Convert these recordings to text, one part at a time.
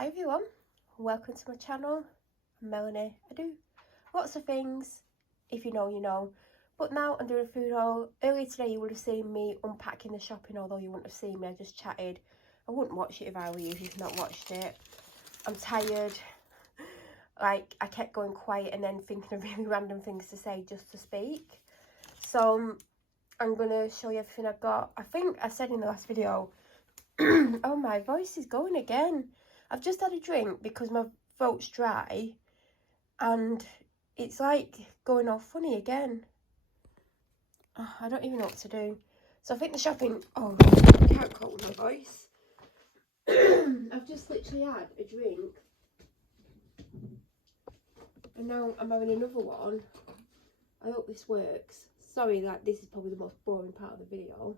Hi everyone, welcome to my channel. I'm Melanie. I do lots of things, if you know you know, but now I'm doing a food haul. Earlier today you would have seen me unpacking the shopping, although you wouldn't have seen me, I just chatted. I wouldn't watch it if I were you, if you've not watched it. I'm tired, like I kept going quiet and then thinking of really random things to say just to speak. So I'm going to show you everything I've got. I think I said in the last video, oh my voice is going again. I've just had a drink because my throat's dry and it's like going all funny again. Oh, I don't even know what to do. So I think the shopping, I can't cope with my voice. I've just literally had a drink and now I'm having another one. I hope this works. Sorry, like this is probably the most boring part of the video.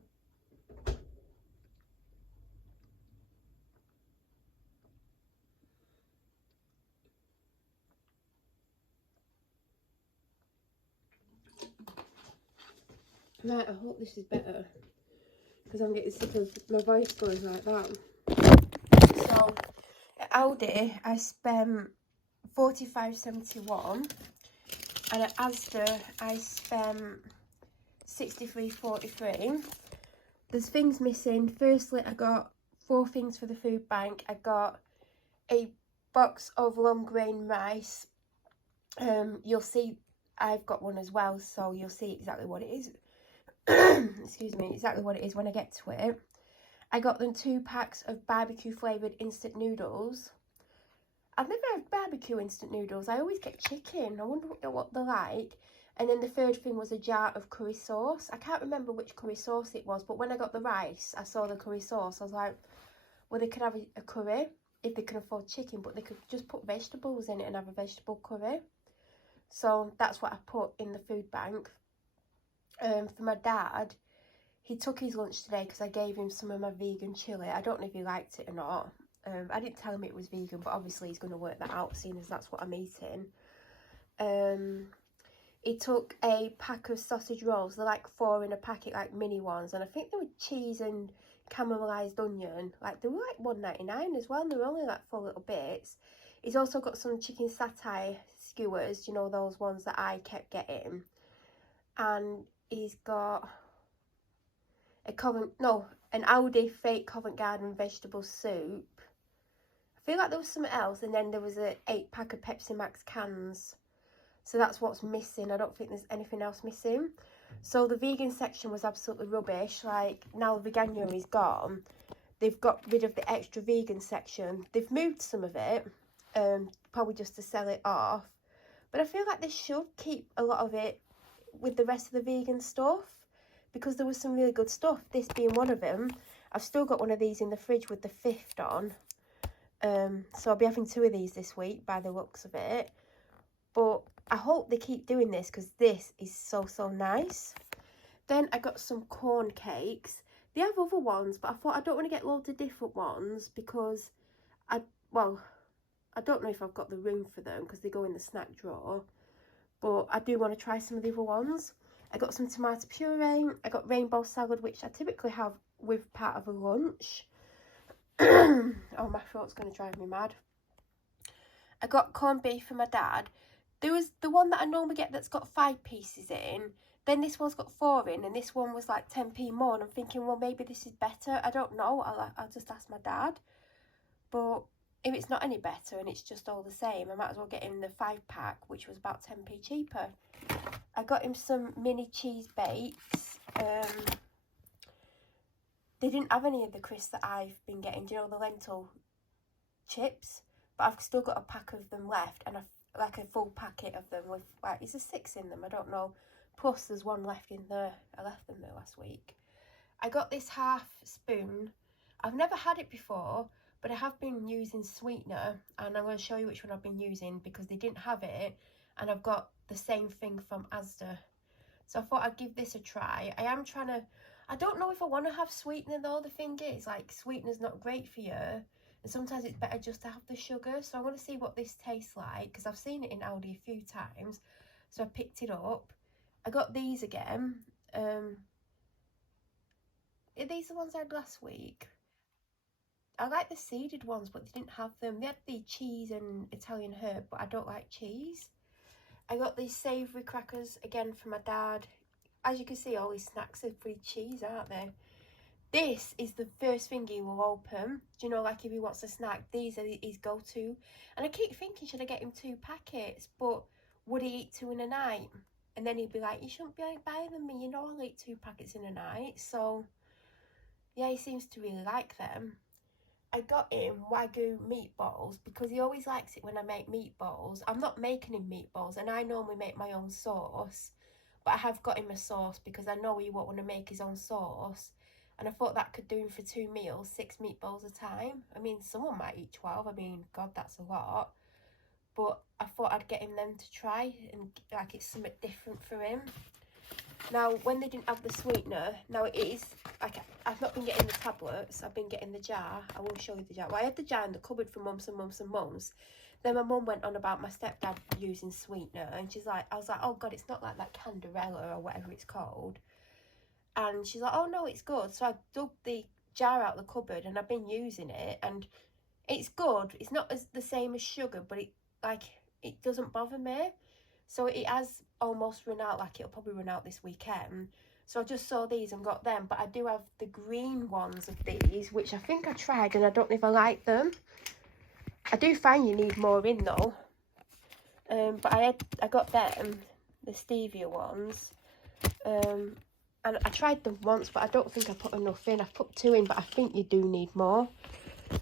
Right, I hope this is better because I'm getting sick of my voice going like that. So at Aldi I spent £45.71 and at Asda I spent £63.43. There's things missing. Firstly, I got 4 things for the food bank. I got a box of long grain rice. You'll see I've got one as well, so you'll see exactly what it is. Excuse me, exactly what it is when I get to it. I got them 2 packs of barbecue flavoured instant noodles. I've never had barbecue instant noodles. I always get chicken. I wonder what they're like. And then the third thing was a jar of curry sauce. I can't remember which curry sauce it was, but when I got the rice, I saw the curry sauce. I was like, well, they could have a curry if they can afford chicken, but they could just put vegetables in it and have a vegetable curry. So that's what I put in the food bank. For my dad, he took his lunch today because I gave him some of my vegan chilli. I don't know if he liked it or not. I didn't tell him it was vegan, but obviously he's going to work that out, seeing as that's what I'm eating. He took a pack of sausage rolls. They're like 4 in a packet, like mini ones. And I think they were cheese and caramelised onion. Like, they were like £1.99 as well. And they were only like 4 little bits. He's also got some chicken satay skewers. You know, those ones that I kept getting. And he's got an Aldi fake Covent Garden vegetable soup. I feel like there was something else, and then there was a 8-pack of Pepsi Max cans. So that's what's missing. I don't think there's anything else missing. So the vegan section was absolutely rubbish. Like, now Veganuary is gone, they've got rid of the extra vegan section. They've moved some of it, probably just to sell it off. But I feel like they should keep a lot of it with the rest of the vegan stuff, because there was some really good stuff, this being one of them. I've still got one of these in the fridge with the 5th on. So I'll be having 2 of these this week by the looks of it. But I hope they keep doing this because this is so nice. Then I got some corn cakes. They have other ones, but I thought I don't want to get loads of different ones because I don't know if I've got the room for them because they go in the snack drawer. But I do want to try some of the other ones. I got some tomato puree. I got rainbow salad, which I typically have with part of a lunch. Oh, my throat's going to drive me mad. I got corned beef for my dad. There was the one that I normally get that's got 5 pieces in. Then this one's got 4 in, and this one was like 10p more. And I'm thinking, well, maybe this is better. I don't know. I'll just ask my dad. But if it's not any better and it's just all the same, I might as well get him the 5-pack, which was about 10p cheaper. I got him some mini cheese bakes. They didn't have any of the crisps that I've been getting. Do you know, the lentil chips? But I've still got a pack of them left, and like a full packet of them with, like, is there 6 in them? I don't know. Plus there's 1 left in there. I left them there last week. I got this half spoon. I've never had it before, but I have been using sweetener, and I'm going to show you which one I've been using because they didn't have it, and I've got the same thing from Asda. So I thought I'd give this a try. I don't know if I want to have sweetener though. The thing is, like, sweetener's not great for you. And sometimes it's better just to have the sugar. So I want to see what this tastes like because I've seen it in Aldi a few times. So I picked it up. I got these again. Are these the ones I had last week? I like the seeded ones, but they didn't have them. They had the cheese and Italian herb, but I don't like cheese. I got these savoury crackers, again, from my dad. As you can see, all these snacks are free cheese, aren't they? This is the first thing he will open. Do you know, like if he wants a snack, these are his go-to. And I keep thinking, should I get him 2 packets? But would he eat 2 in a night? And then he'd be like, you shouldn't be buying them me, you know I'll eat 2 packets in a night. So, yeah, he seems to really like them. I got him Wagyu meatballs because he always likes it when I make meatballs. I'm not making him meatballs, and I normally make my own sauce. But I have got him a sauce because I know he won't want to make his own sauce. And I thought that could do him for 2 meals, 6 meatballs a time. I mean, someone might eat 12. I mean, God, that's a lot. But I thought I'd get him them to try, and like it's something different for him. Now, when they didn't have the sweetener, now it is, like, I've not been getting the tablets, I've been getting the jar. I will show you the jar. Well, I had the jar in the cupboard for months and months and months. Then my mum went on about my stepdad using sweetener, and she's like, I was like, oh God, it's not like that Canderella or whatever it's called. And she's like, oh no, it's good. So I dug the jar out of the cupboard, and I've been using it, and it's good. It's not as the same as sugar, but it doesn't bother me. So it has almost run out, like it'll probably run out this weekend. So I just saw these and got them. But I do have the green ones of these, which I think I tried and I don't know if I like them. I do find you need more in though. But I got them, the stevia ones. And I tried them once, but I don't think I put enough in. I've put 2 in, but I think you do need more.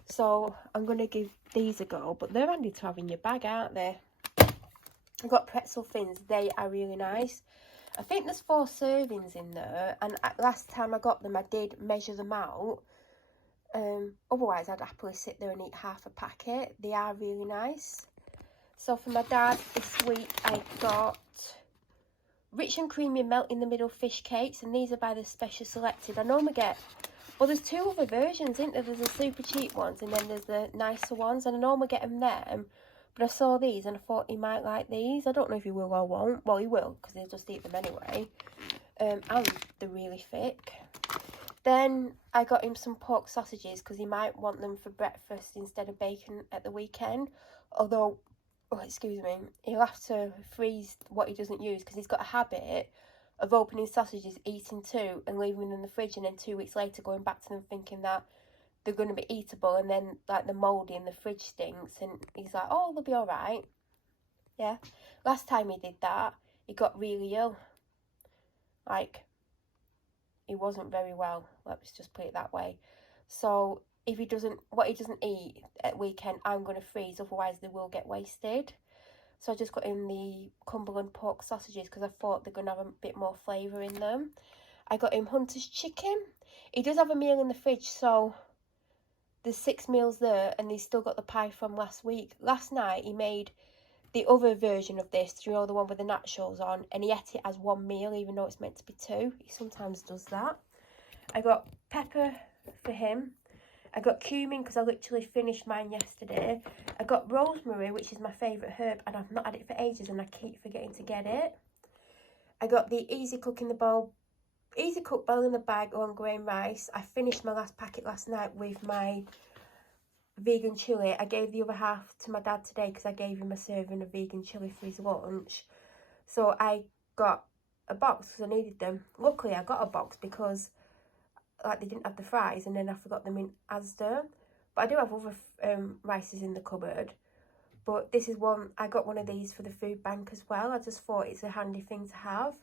So I'm going to give these a go. But they're handy to have in your bag, aren't they? I've got pretzel thins. They are really nice. I think there's 4 servings in there. And last time I got them, I did measure them out. Otherwise, I'd happily sit there and eat half a packet. They are really nice. So for my dad this week, I got rich and creamy melt in the middle fish cakes. And these are by the Special Selected. I normally get... Well, there's 2 other versions, isn't there? There's the super cheap ones and then there's the nicer ones. And I normally get them there. But I saw these and I thought he might like these. I don't know if he will or won't. Well, he will, because he'll just eat them anyway. And they're really thick. Then I got him some pork sausages because he might want them for breakfast instead of bacon at the weekend. Although, oh, excuse me, he'll have to freeze what he doesn't use because he's got a habit of opening sausages, eating 2 and leaving them in the fridge, and then 2 weeks later going back to them thinking that they're going to be eatable, and then like the mouldy in the fridge stinks, and he's like, oh, they'll be all right. Yeah, last time he did that, he got really ill. Like, he wasn't very well, let's just put it that way. So if he doesn't, what he doesn't eat at weekend, I'm going to freeze, otherwise they will get wasted. So I just got him the Cumberland pork sausages because I thought they're going to have a bit more flavour in them. I got him Hunter's chicken. He does have a meal in the fridge, so there's 6 meals there, and he's still got the pie from last week. Last night he made the other version of this, you know, the one with the nachos on, and he ate it as 1 meal even though it's meant to be 2. He sometimes does that. I got pepper for him. I got cumin because I literally finished mine yesterday. I got rosemary, which is my favourite herb, and I've not had it for ages and I keep forgetting to get it. I got the Easy Cook in the bag on grain rice. I finished my last packet last night with my vegan chilli. I gave the other half to my dad today because I gave him a serving of vegan chilli for his lunch. So I got a box because I needed them. Luckily, I got a box because like they didn't have the fries, and then I forgot them in Asda. But I do have other rices in the cupboard. But this is one, I got one of these for the food bank as well. I just thought it's a handy thing to have.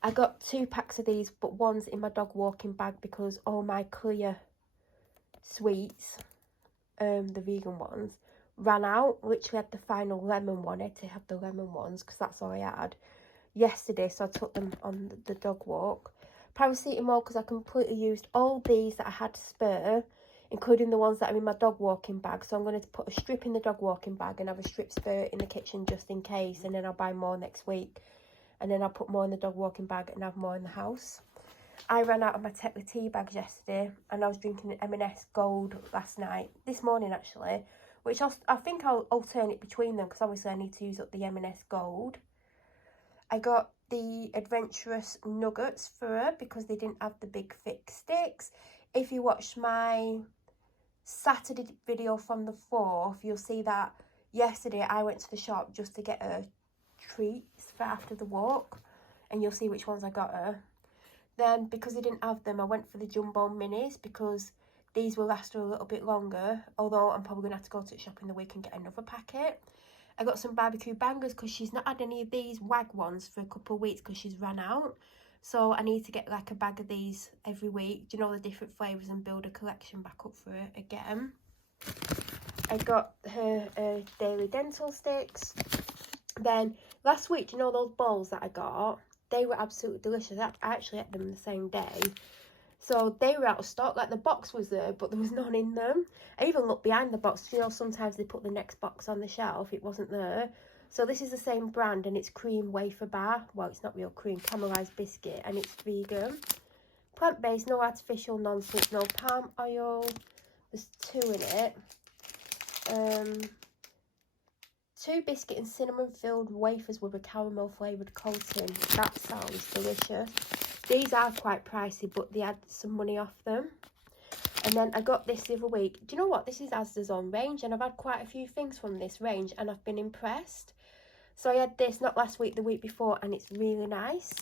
I got 2 packs of these, but one's in my dog walking bag because all my clear sweets, the vegan ones, ran out. Literally had the final lemon one. I had to have the lemon ones because that's all I had yesterday, so I took them on the dog walk. Paracetamol because I completely used all these that I had to spare, including the ones that are in my dog walking bag. So I'm going to put a strip in the dog walking bag and have a strip spare in the kitchen just in case, and then I'll buy more next week. And then I'll put more in the dog walking bag and have more in the house. I ran out of my Tetley tea bags yesterday, and I was drinking an M&S Gold last night. This morning, actually. Which I think I'll alternate between them, because obviously I need to use up the M&S Gold. I got the Adventurous Nuggets for her, because they didn't have the big thick sticks. If you watched my Saturday video from the 4th, you'll see that yesterday I went to the shop just to get her treats for after the walk, and you'll see which ones I got her. Then, because they didn't have them, I went for the jumbo minis because these will last her a little bit longer, although I'm probably going to have to go to the shop in the week and get another packet. I got some barbecue bangers because she's not had any of these wag ones for a couple of weeks because she's ran out. So I need to get like a bag of these every week, do you know, the different flavours, and build a collection back up for her again. I got her daily dental sticks. Then last week, do you know those bowls that I got? They were absolutely delicious. I actually ate them the same day. So they were out of stock. Like, the box was there, but there was none in them. I even looked behind the box. You know, sometimes they put the next box on the shelf. It wasn't there. So this is the same brand, and it's cream wafer bar. Well, it's not real cream, caramelised biscuit, and it's vegan. Plant-based, no artificial nonsense, no palm oil. There's 2 in it. 2 biscuit and cinnamon filled wafers with a caramel flavoured coating. That sounds delicious. These are quite pricey, but they had some money off them. And then I got this the other week. Do you know what? This is Asda's own range, and I've had quite a few things from this range, and I've been impressed. So I had this not last week, the week before, and it's really nice.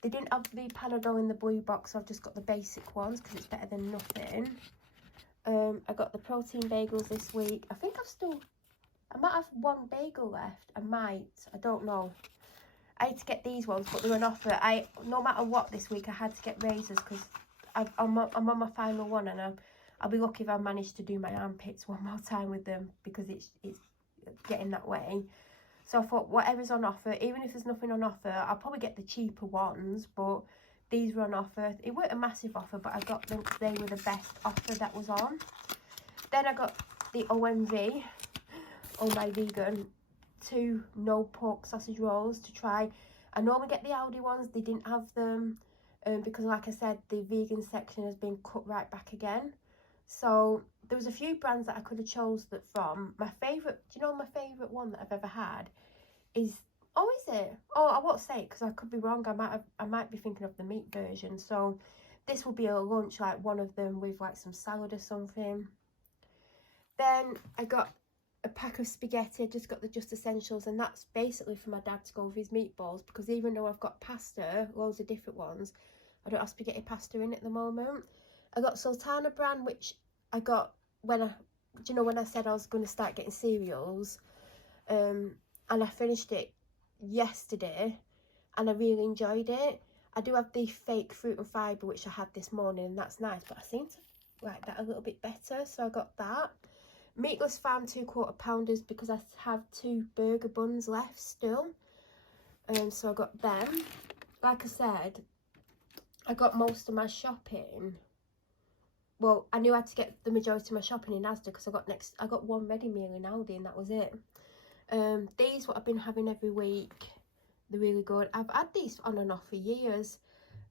They didn't have the Panadol in the blue box, so I've just got the basic ones because it's better than nothing. I got the protein bagels this week. I think I might have 1 bagel left. I don't know. I had to get these ones, but they're on offer. No matter what this week, I had to get razors because I'm on my final one, and I'll be lucky if I manage to do my armpits one more time with them because it's getting that way. So I thought, whatever's on offer, even if there's nothing on offer, I'll probably get the cheaper ones, but these were on offer. It weren't a massive offer, but I got them because they were the best offer that was on. Then I got the OMV, Oh My Vegan, 2 no pork sausage rolls to try. I normally get the Aldi ones. They didn't have them because, like I said, the vegan section has been cut right back again. So there was a few brands that I could have chose that from. My favourite, do you know my favourite one that I've ever had is, oh, is it? Oh, I won't say it because I could be wrong. I might be thinking of the meat version. So this will be a lunch, like one of them with like some salad or something. Then I got a pack of spaghetti. I just got the Just Essentials, and that's basically for my dad to go with his meatballs, because even though I've got pasta, loads of different ones, I don't have spaghetti pasta in at the moment. I got Sultana brand, which I got when I said I was going to start getting cereals, and I finished it yesterday, and I really enjoyed it. I do have the fake fruit and fibre, which I had this morning, and that's nice, but I seem to like that a little bit better, so I got that. Meatless Farm 2/4 pounders because I have 2 burger buns left still, so I got them. Like I said, I got most of my shopping. Well, I knew I had to get the majority of my shopping in Asda because I got 1 ready meal in Aldi, and that was it. These what I've been having every week. They're really good. I've had these on and off for years.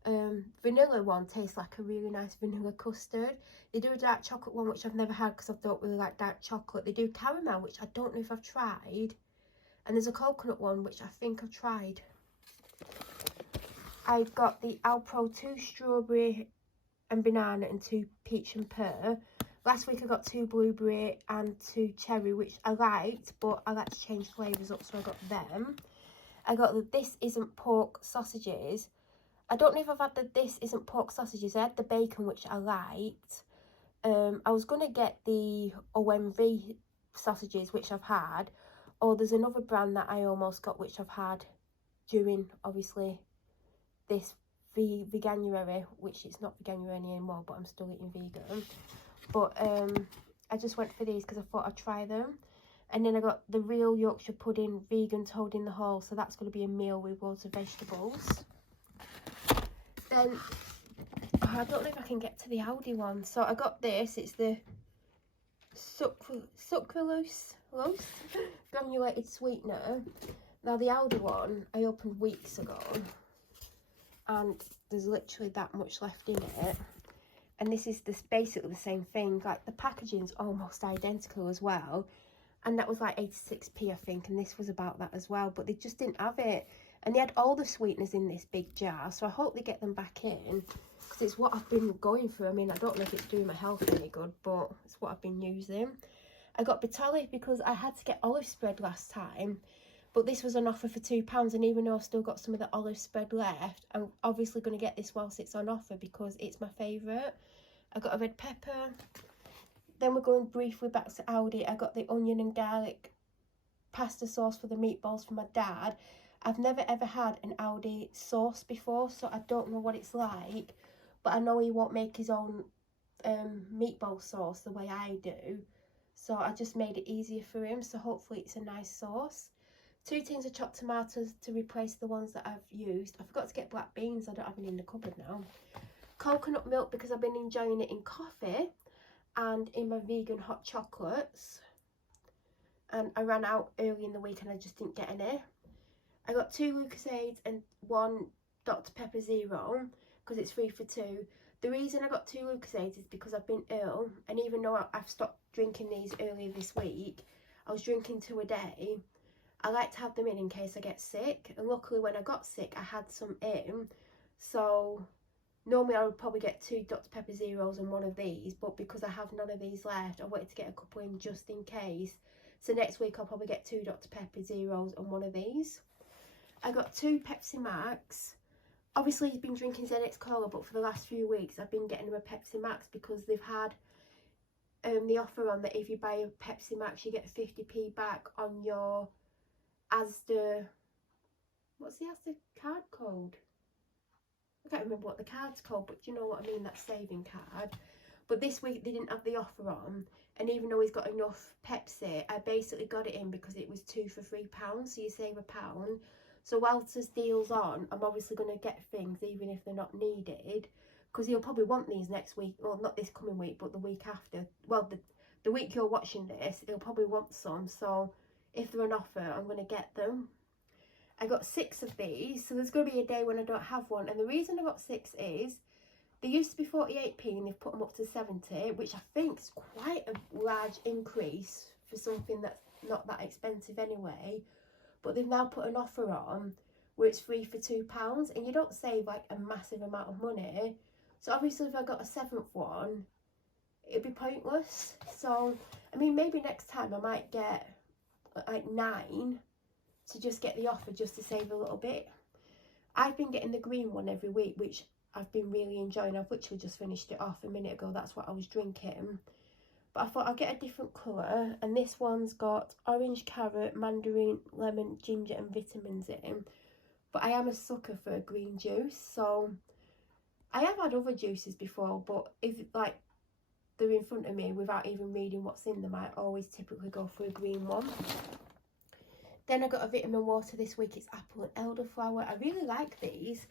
Vanilla one tastes like a really nice vanilla custard. They do a dark chocolate one, which I've never had because I don't really like dark chocolate. They do caramel, which I don't know if I've tried. And there's a coconut one, which I think I've tried. I've got the Alpro 2 strawberry and banana and 2 peach and pear. Last week I got 2 blueberry and 2 cherry, which I liked, but I like to change flavours up, so I got them. I got the This Isn't Pork sausages. I don't know if I've had the This Isn't Pork sausages. I had the bacon, which I liked. I was going to get the OMV sausages, which I've had. Or there's another brand that I almost got, which I've had during, obviously, this veganuary, which it's not veganuary anymore, but I'm still eating vegan. But I just went for these because I thought I'd try them. And then I got the real Yorkshire pudding, vegan toad in the hole. So that's going to be a meal with loads of vegetables. Then, I don't know if I can get to the Aldi one. So I got this. It's the sucralose granulated sweetener. Now the Aldi one I opened weeks ago, and there's literally that much left in it. And this is basically the same thing. Like, the packaging's almost identical as well. And that was like 86p, I think. And this was about that as well. But they just didn't have it. And they had all the sweeteners in this big jar. So I hope they get them back in. because it's what I've been going through. I mean, I don't know if it's doing my health any good, but it's what I've been using. I got Batali because I had to get olive spread last time, but this was on offer for £2, and even though I've still got some of the olive spread left, I'm obviously going to get this whilst it's on offer because it's my favourite. I got a red pepper. Then we're going briefly back to Aldi. I got the onion and garlic pasta sauce for the meatballs for my dad. I've never ever had an Aldi sauce before, so I don't know what it's like, but I know he won't make his own meatball sauce the way I do, so I just made it easier for him, so hopefully it's a nice sauce. 2 tins of chopped tomatoes to replace the ones that I've used. I forgot to get black beans, I don't have any in the cupboard now. Coconut milk because I've been enjoying it in coffee and in my vegan hot chocolates, and I ran out early in the week and I just didn't get any. I got 2 Lucasades and 1 Dr Pepper Zero because it's 3 for 2. The reason I got 2 Lucasades is because I've been ill, and even though I've stopped drinking these earlier this week, I was drinking 2 a day. I like to have them in case I get sick, and luckily when I got sick I had some in, so normally I would probably get 2 Dr Pepper Zeros and 1 of these, but because I have none of these left I wanted to get a couple in just in case. So next week I'll probably get 2 Dr Pepper Zeros and 1 of these. I got 2 Pepsi Max. Obviously he's been drinking ZX Cola, but for the last few weeks I've been getting him a Pepsi Max because they've had the offer on that if you buy a Pepsi Max you get 50p back on your Asda, what's the Asda card code? I can't remember what the card's called, but you know what I mean, that saving card. But this week they didn't have the offer on, and even though he's got enough Pepsi, I basically got it in because it was 2 for £3, so you save £1. So whilst there's deals on, I'm obviously going to get things even if they're not needed, because he'll probably want these next week, well not this coming week but the week after. Well, the week you're watching this he'll probably want some, so if they're on offer I'm going to get them. I got 6 of these, so there's going to be a day when I don't have one, and the reason I got 6 is they used to be 48p and they've put them up to 70, which I think is quite a large increase for something that's not that expensive anyway. But they've now put an offer on where it's 3 for £2, and you don't save like a massive amount of money. So obviously if I got a 7th one, it'd be pointless. So I mean, maybe next time I might get like 9 to just get the offer just to save a little bit. I've been getting the green one every week, which I've been really enjoying. I've literally just finished it off a minute ago. That's what I was drinking. But I thought I'll get a different colour, and this one's got orange, carrot, mandarin, lemon, ginger and vitamins in. But I am a sucker for a green juice, so I have had other juices before, but if like they're in front of me without even reading what's in them, I always typically go for a green one. Then I got a vitamin water this week. It's apple and elderflower. I really like these.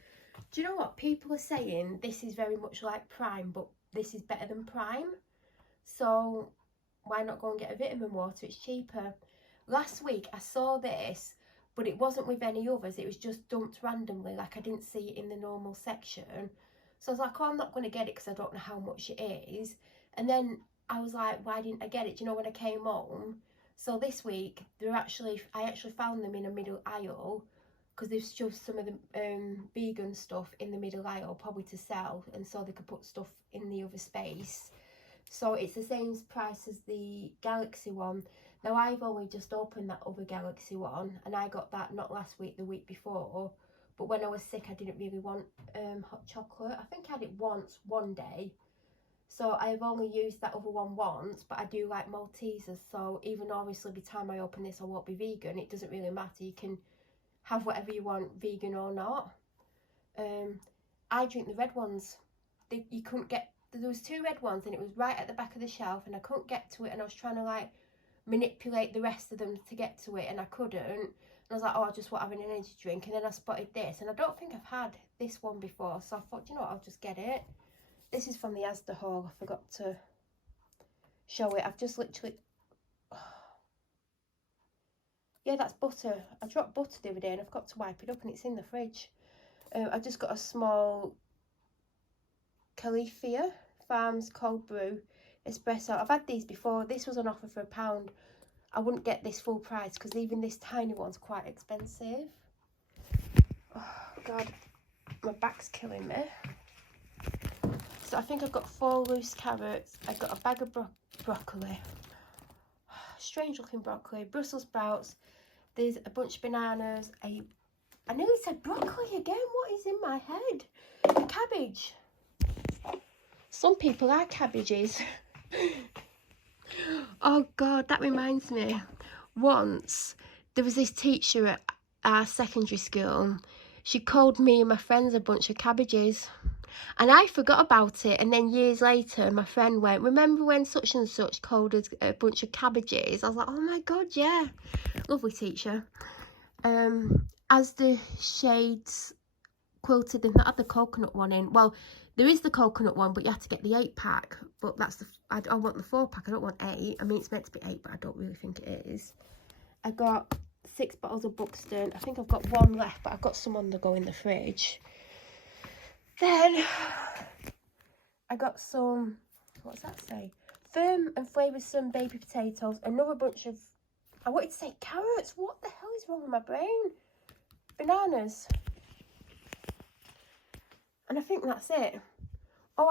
Do you know what? People are saying this is very much like Prime, but this is better than Prime. So why not go and get a vitamin water? It's cheaper. Last week I saw this, but it wasn't with any others. It was just dumped randomly. Like I didn't see it in the normal section. So I was like, oh, I'm not going to get it because I don't know how much it is. And then I was like, why didn't I get it? Do you know when I came home? So this week, I actually found them in a middle aisle because they've shoved some of the vegan stuff in the middle aisle, probably to sell, and so they could put stuff in the other space. So it's the same price as the Galaxy one. Now I've only just opened that other Galaxy one, and I got that not last week, the week before. But when I was sick, I didn't really want hot chocolate. I think I had it once, one day. So I've only used that other one once, but I do like Maltesers. So even though obviously by the time I open this I won't be vegan, it doesn't really matter. You can have whatever you want, vegan or not. I drink the red ones. You couldn't get, there was 2 red ones and it was right at the back of the shelf and I couldn't get to it, and I was trying to like manipulate the rest of them to get to it and I couldn't. And I was like, oh, I just want to have an energy drink, and then I spotted this, and I don't think I've had this one before, so I thought, you know what, I'll just get it. This is from the Asda haul. I forgot to show it. I've just literally... Yeah, that's butter. I dropped butter the other day and I forgot to wipe it up, and it's in the fridge. I just got a small Califia Farms cold brew espresso. I've had these before. This was on offer for £1. I wouldn't get this full price because even this tiny one's quite expensive. Oh, God. My back's killing me. So I think I've got 4 loose carrots. I've got a bag of broccoli. Strange looking broccoli. Brussels sprouts. There's a bunch of bananas. I nearly said broccoli again. What is in my head? A cabbage. Some people like cabbages. Oh God, that reminds me. Once, there was this teacher at our secondary school. She called me and my friends a bunch of cabbages. And I forgot about it, and then years later my friend went, remember when such and such called us a bunch of cabbages? I was like, oh my God, yeah. Lovely teacher. As the shades quilted, they've not had the coconut one in. Well, there is the coconut one, but you have to get the 8-pack. But that's the, I want the 4-pack, I don't want 8. I mean, it's meant to be 8, but I don't really think it is. I got 6 bottles of Buxton. I think I've got 1 left, but I've got some on the go in the fridge. Then I got some, what's that say? Firm and flavoursome baby potatoes. Another bunch of, I wanted to say carrots. What the hell is wrong with my brain? Bananas. And I think that's it. Oh,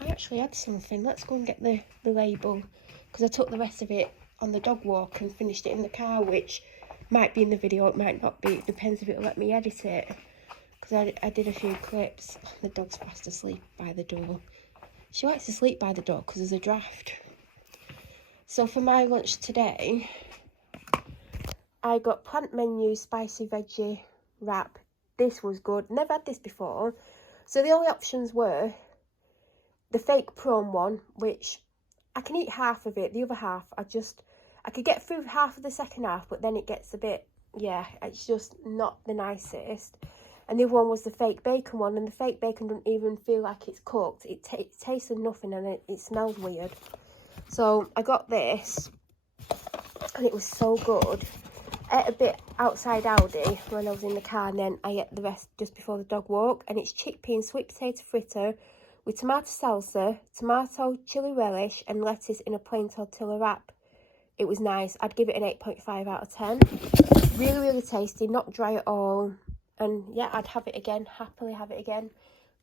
I actually had something. Let's go and get the label. Because I took the rest of it on the dog walk and finished it in the car, which might be in the video, it might not be. It depends if it'll let me edit it. Because I did a few clips. The dog's fast asleep by the door. She likes to sleep by the door because there's a draft. So for my lunch today, I got plant menu spicy veggie wrap. This was good. Never had this before. So the only options were the fake prawn one, which I can eat half of it. The other half, I could get through half of the second half, but then it gets a bit, yeah, it's just not the nicest. And the other one was the fake bacon one, and the fake bacon doesn't even feel like it's cooked. It tastes of nothing, and it smells weird. So I got this, and it was so good. I ate a bit outside Aldi when I was in the car, and then I ate the rest just before the dog walk. And it's chickpea and sweet potato fritter with tomato salsa, tomato chili relish, and lettuce in a plain tortilla wrap. It was nice. I'd give it an 8.5 out of 10. Really, really tasty, not dry at all. And yeah, I'd have it again, happily have it again.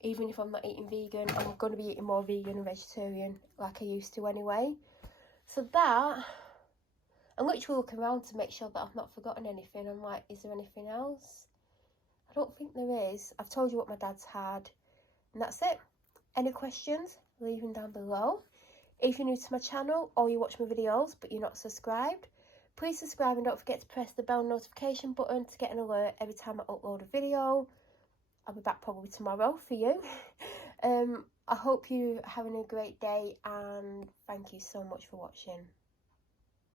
Even if I'm not eating vegan, I'm going to be eating more vegan and vegetarian like I used to anyway. So that, I'm literally looking around to make sure that I've not forgotten anything. I'm like, is there anything else? I don't think there is. I've told you what my dad's had. And that's it. Any questions? Leave them down below. If you're new to my channel or you watch my videos but you're not subscribed, please subscribe and don't forget to press the bell notification button to get an alert every time I upload a video. I'll be back probably tomorrow for you. I hope you're having a great day, and thank you so much for watching.